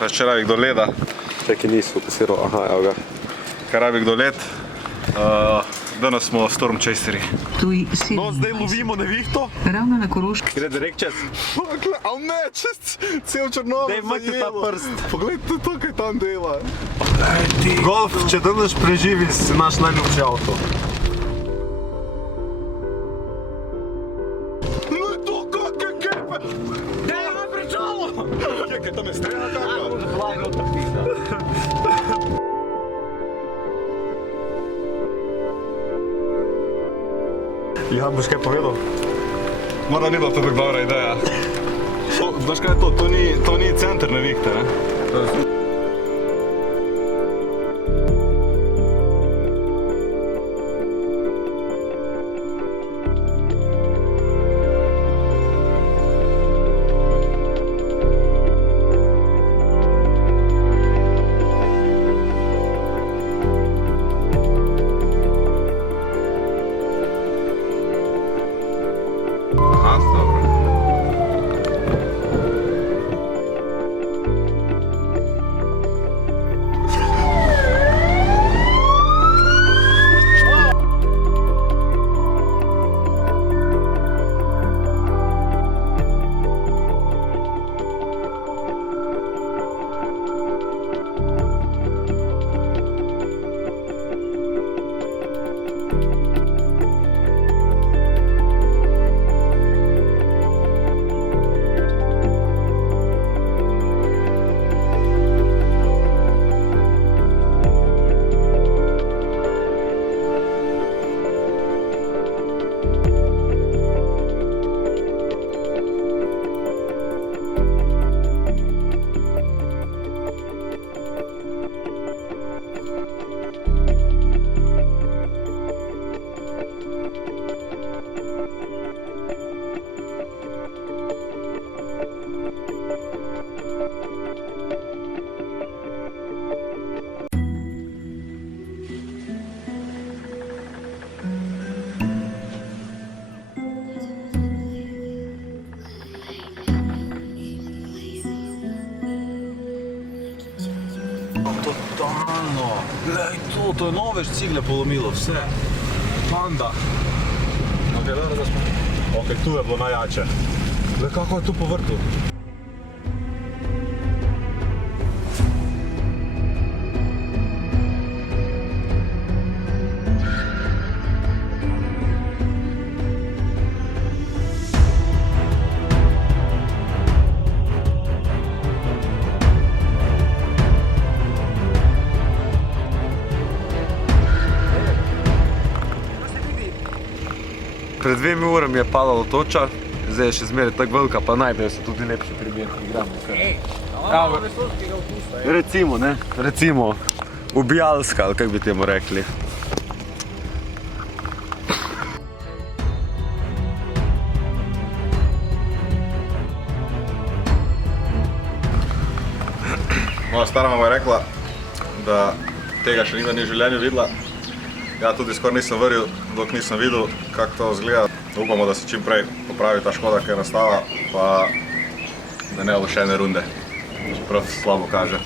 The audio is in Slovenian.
razčeravik do leda. Čekaj, nisi fokusiral, aha, evo ga. Karavik do led. Danes smo Storm Chaseri. No, zdaj lovimo nevihto. Ravno na Koroškem. Gre direkt čez. Ali ne, cel Črnomelj Daj, imajte ta prst. Poglejte to, kaj tam dela. Golf, če danes preživi, si naš najljubši avto. No je to, kakaj kepe! Ne, ima pričalo! Kaj tam je strela tako? Ja, boš kaj povedal? Morda ni bila to tako dobra ideja. Znaš kaj je to? To ni center nevihte, ne? Aha, dobro. Totalno! Glej to je nove cigle polomilo, vse. Panda. Ok, dobro, da smo... Ok, tu je bilo najjače. Glej, kako je tu po vrtu. Pred 2 urami je padalo toča, zdaj je še zmeraj tako velika, pa najdejo se tudi lepši primer, ki igramo. Recimo, ne? Recimo, ubijalska, ali kako bi temu rekli. Moja stara mama je rekla, da tega še nikdar ni v življenju videla. Ja, tudi skoraj nisem verjel, dok nisem videl, kako to izgleda. Upamo, da se čim prej popravi ta škoda, ki je nastala, pa da ne bo še ene runde, čeprav se slabo kaže.